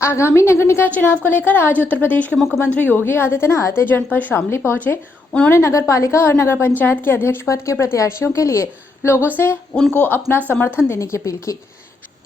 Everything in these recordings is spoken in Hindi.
आगामी नगर निकाय चुनाव को लेकर आज उत्तर प्रदेश के मुख्यमंत्री योगी आदित्यनाथ जनपद शामली पहुंचे। उन्होंने नगर पालिका और नगर पंचायत के अध्यक्ष पद के प्रत्याशियों के लिए लोगों से उनको अपना समर्थन देने की अपील की।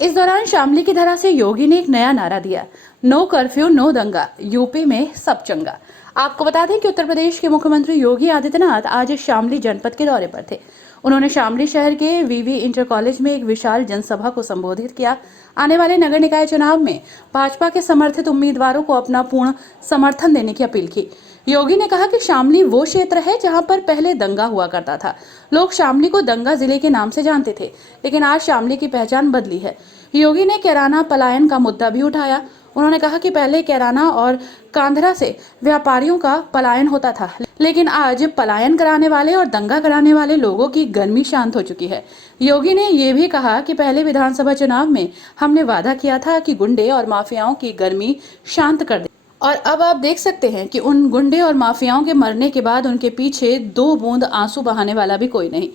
इस दौरान शामली की धरा से योगी ने एक नया नारा दिया, नो कर्फ्यू नो दंगा, यूपी में सब चंगा। आपको बता दें कि उत्तर प्रदेश के मुख्यमंत्री योगी आदित्यनाथ आज शामली जनपद के दौरे पर थे। उन्होंने शामली शहर के वीवी इंटर कॉलेज में एक विशाल जनसभा को संबोधित किया। आने वाले नगर निकाय चुनाव में भाजपा के समर्थित उम्मीदवारों को अपना पूर्ण समर्थन देने की अपील की। योगी ने कहा कि शामली वो क्षेत्र है जहां पर पहले दंगा हुआ करता था। लोग शामली को दंगा जिले के नाम से जानते थे, लेकिन आज शामली की पहचान बदली है। योगी ने कैराना पलायन का मुद्दा भी उठाया। उन्होंने कहा कि पहले कैराना और कांधरा से व्यापारियों का पलायन होता था, लेकिन आज पलायन कराने वाले और दंगा कराने वाले लोगों की गर्मी शांत हो चुकी है। योगी ने ये भी कहा कि पहले विधानसभा चुनाव में हमने वादा किया था कि गुंडे और माफियाओं की गर्मी शांत कर दे, और अब आप देख सकते हैं कि उन गुंडे और माफियाओं के मरने के बाद उनके पीछे 2 बूंद आंसू बहाने वाला भी कोई नहीं।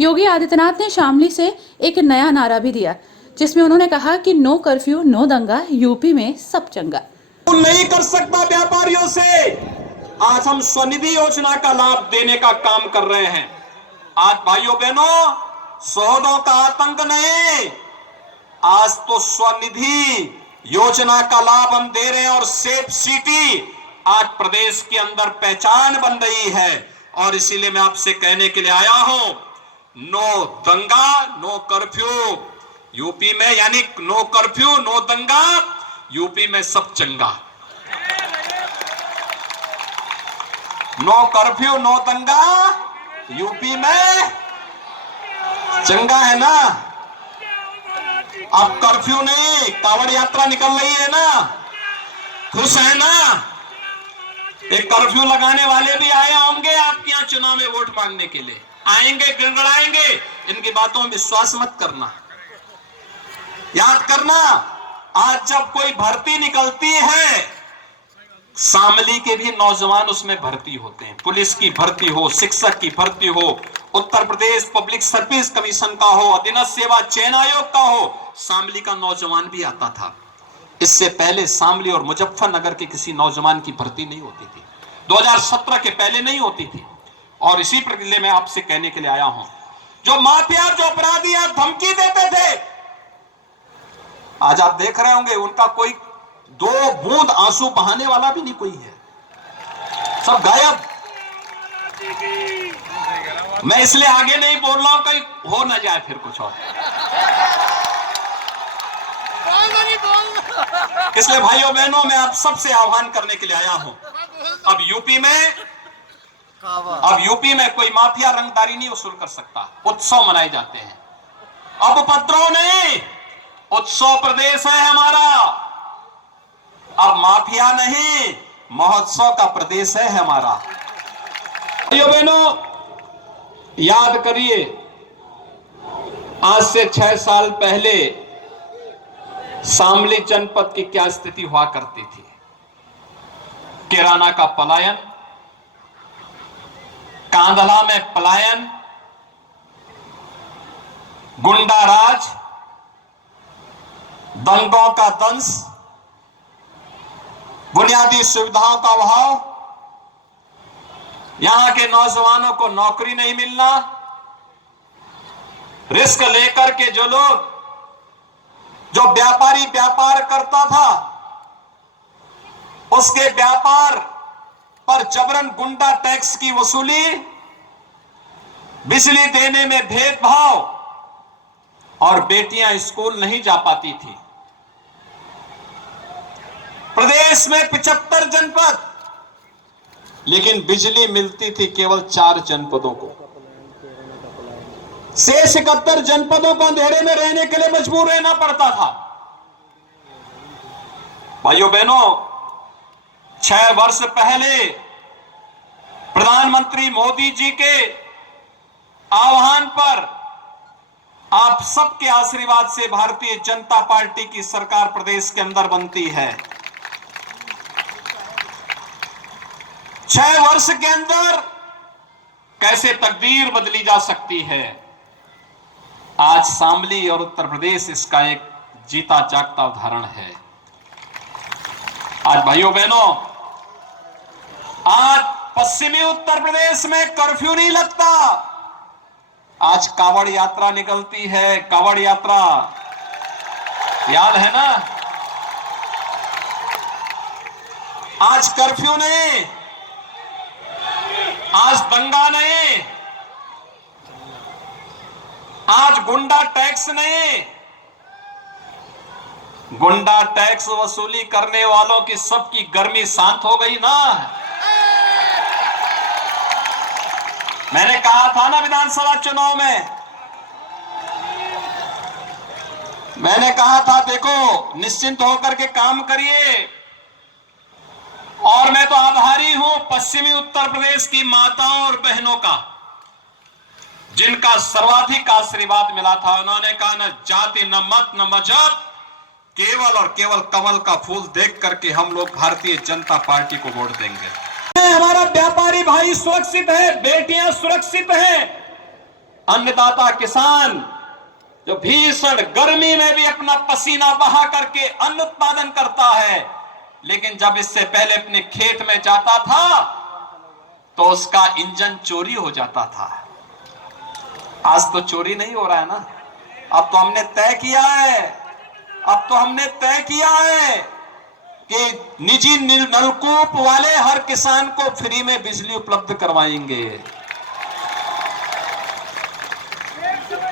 योगी आदित्यनाथ ने शामली से एक नया नारा भी दिया, जिसमें उन्होंने कहा कि नो कर्फ्यू नो दंगा, यूपी में सब चंगा। नहीं कर सकता व्यापारियों से। आज हम स्वनिधि योजना का लाभ देने का काम कर रहे हैं। आज भाइयों बहनों, शोधों का आतंक नहीं, आज तो स्वनिधि योजना का लाभ हम दे रहे हैं और सेफ सिटी आज प्रदेश के अंदर पहचान बन रही है। और इसीलिए मैं आपसे कहने के लिए आया हूं, नो दंगा नो कर्फ्यू यूपी में, यानी नो कर्फ्यू नो दंगा, यूपी में सब चंगा। नो कर्फ्यू नो दंगा, यूपी में चंगा है ना। अब कर्फ्यू नहीं, कांवड़ यात्रा निकल रही है ना, खुश है ना। एक कर्फ्यू लगाने वाले भी आए होंगे आपके यहां चुनाव में वोट मांगने के लिए, आएंगे, गिड़गिड़ाएंगे। इनकी बातों में विश्वास मत करना। याद करना, आज जब कोई भर्ती निकलती है, शामली के भी नौजवान उसमें भर्ती होते हैं। पुलिस की भर्ती हो, शिक्षक की भर्ती हो, Uttar Pradesh public service commission का हो, अधीनस्थ सेवा चयन आयोग का हो, शामली का नौजवान भी आता था। इससे पहले शामली और मुजफ्फरनगर के किसी नौजवान की भर्ती नहीं होती थी। 2017 के पहले नहीं होती थी। और इसी प्रक्रिया में आपसे कहने के लिए आया हूं, जो माफिया, जो अपराधी धमकी देते थे, आज आप देख रहे होंगे उनका कोई 2 बूंद आंसू बहाने वाला भी नहीं कोई है, सब गायब। मैं इसलिए आगे नहीं बोल रहा हूं, कहीं हो ना जाए फिर कुछ और। इसलिए भाइयों बहनों, मैं आप सबसे आह्वान करने के लिए आया हूं, अब यूपी में कोई माफिया रंगदारी नहीं वसूल कर सकता। उत्सव मनाए जाते हैं, अब उपद्रव नहीं, उत्सव प्रदेश है हमारा। अब माफिया नहीं, महोत्सव का प्रदेश है हमारा। भाइयों बहनों, याद करिए, आज से 6 साल पहले शामली जनपद की क्या स्थिति हुआ करती थी। किराना का पलायन, कांधला में पलायन, गुंडा राज, दंगों का दंश, बुनियादी सुविधाओं का अभाव, यहां के नौजवानों को नौकरी नहीं मिलना, रिस्क लेकर के जो व्यापारी व्यापार करता था, उसके व्यापार पर जबरन गुंडा टैक्स की वसूली, बिजली देने में भेदभाव, और बेटियां स्कूल नहीं जा पाती थी। प्रदेश में 75 जनपद, लेकिन बिजली मिलती थी केवल 4 जनपदों को। शेष 71 जनपदों को अंधेरे में रहने के लिए मजबूर रहना पड़ता था। भाइयों बहनों, 6 वर्ष पहले प्रधानमंत्री मोदी जी के आह्वान पर, आप सबके आशीर्वाद से भारतीय जनता पार्टी की सरकार प्रदेश के अंदर बनती है। 6 वर्ष के अंदर कैसे तकदीर बदली जा सकती है, आज शामली और उत्तर प्रदेश इसका एक जीता जागता उदाहरण है। आज भाइयों बहनों, आज पश्चिमी उत्तर प्रदेश में कर्फ्यू नहीं लगता। आज कावड़ यात्रा निकलती है, कावड़ यात्रा, याद है ना? आज कर्फ्यू नहीं, आज दंगा नहीं, आज गुंडा टैक्स नहीं। गुंडा टैक्स वसूली करने वालों की सबकी गर्मी शांत हो गई ना। मैंने कहा था ना विधानसभा चुनाव में, मैंने कहा था देखो निश्चिंत होकर के काम करिए। और मैं तो आभारी हूं पश्चिमी उत्तर प्रदेश की माताओं और बहनों का, जिनका सर्वाधिक आशीर्वाद मिला था। उन्होंने कहा न जाति, न मत, न मजहब, केवल और केवल कमल का फूल देख करके हम लोग भारतीय जनता पार्टी को वोट देंगे। हमारा व्यापारी भाई सुरक्षित है, बेटियां सुरक्षित हैं, अन्नदाता किसान जो भीषण गर्मी में भी अपना पसीना बहा करके अन्न उत्पादन करता है, लेकिन जब इससे पहले अपने खेत में जाता था तो उसका इंजन चोरी हो जाता था। आज तो चोरी नहीं हो रहा है ना। अब तो हमने तय किया है, अब तो हमने तय किया है कि निजी नलकूप वाले हर किसान को फ्री में बिजली उपलब्ध करवाएंगे।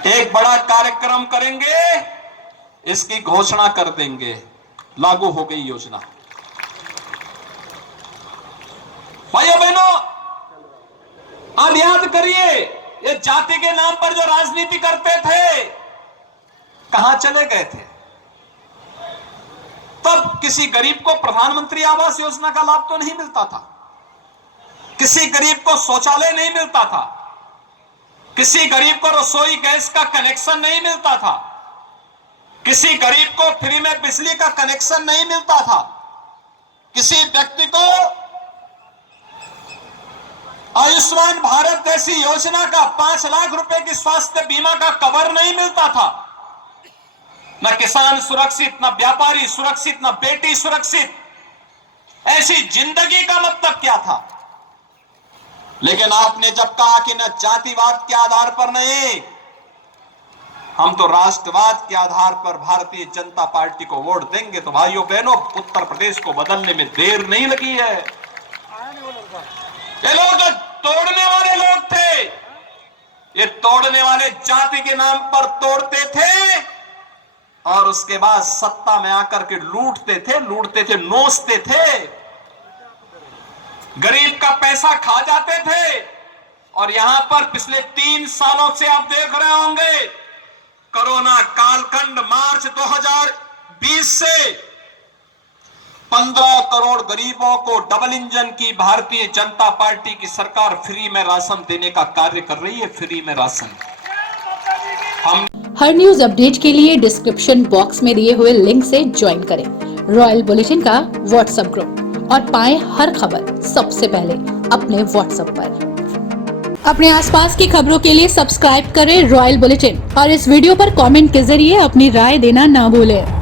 एक बड़ा कार्यक्रम करेंगे, इसकी घोषणा कर देंगे, लागू हो गई योजना। भाइयों बहनों, अब याद करिए, ये जाति के नाम पर जो राजनीति करते थे कहां चले गए थे? तब किसी गरीब को प्रधानमंत्री आवास योजना का लाभ तो नहीं मिलता था, किसी गरीब को शौचालय नहीं मिलता था, किसी गरीब को रसोई गैस का कनेक्शन नहीं मिलता था, किसी गरीब को फ्री में बिजली का कनेक्शन नहीं मिलता था, किसी व्यक्ति को आयुष्मान भारत जैसी योजना का 5 लाख रुपए की स्वास्थ्य बीमा का कवर नहीं मिलता था। न किसान सुरक्षित, न व्यापारी सुरक्षित, न बेटी सुरक्षित। ऐसी जिंदगी का मतलब क्या था? लेकिन आपने जब कहा कि न जातिवाद के आधार पर नहीं, हम तो राष्ट्रवाद के आधार पर भारतीय जनता पार्टी को वोट देंगे, तो भाइयों बहनों, उत्तर प्रदेश को बदलने में देर नहीं लगी है। ये लोग तोड़ने वाले लोग थे, ये तोड़ने वाले जाति के नाम पर तोड़ते थे और उसके बाद सत्ता में आकर के लूटते थे, नोचते थे, गरीब का पैसा खा जाते थे। और यहां पर पिछले 3 सालों से आप देख रहे होंगे, कोरोना कालखंड मार्च 2020 से 15 करोड़ गरीबों को डबल इंजन की भारतीय जनता पार्टी की सरकार फ्री में राशन देने का कार्य कर रही है। फ्री में राशन। हम हर न्यूज अपडेट के लिए डिस्क्रिप्शन बॉक्स में दिए हुए लिंक से ज्वाइन करें रॉयल बुलेटिन का व्हाट्सएप ग्रुप और पाएं हर खबर सबसे पहले अपने व्हाट्सएप पर। अपने आसपास की खबरों के लिए सब्सक्राइब करें रॉयल बुलेटिन और इस वीडियो पर कमेंट के जरिए अपनी राय देना ना भूलें।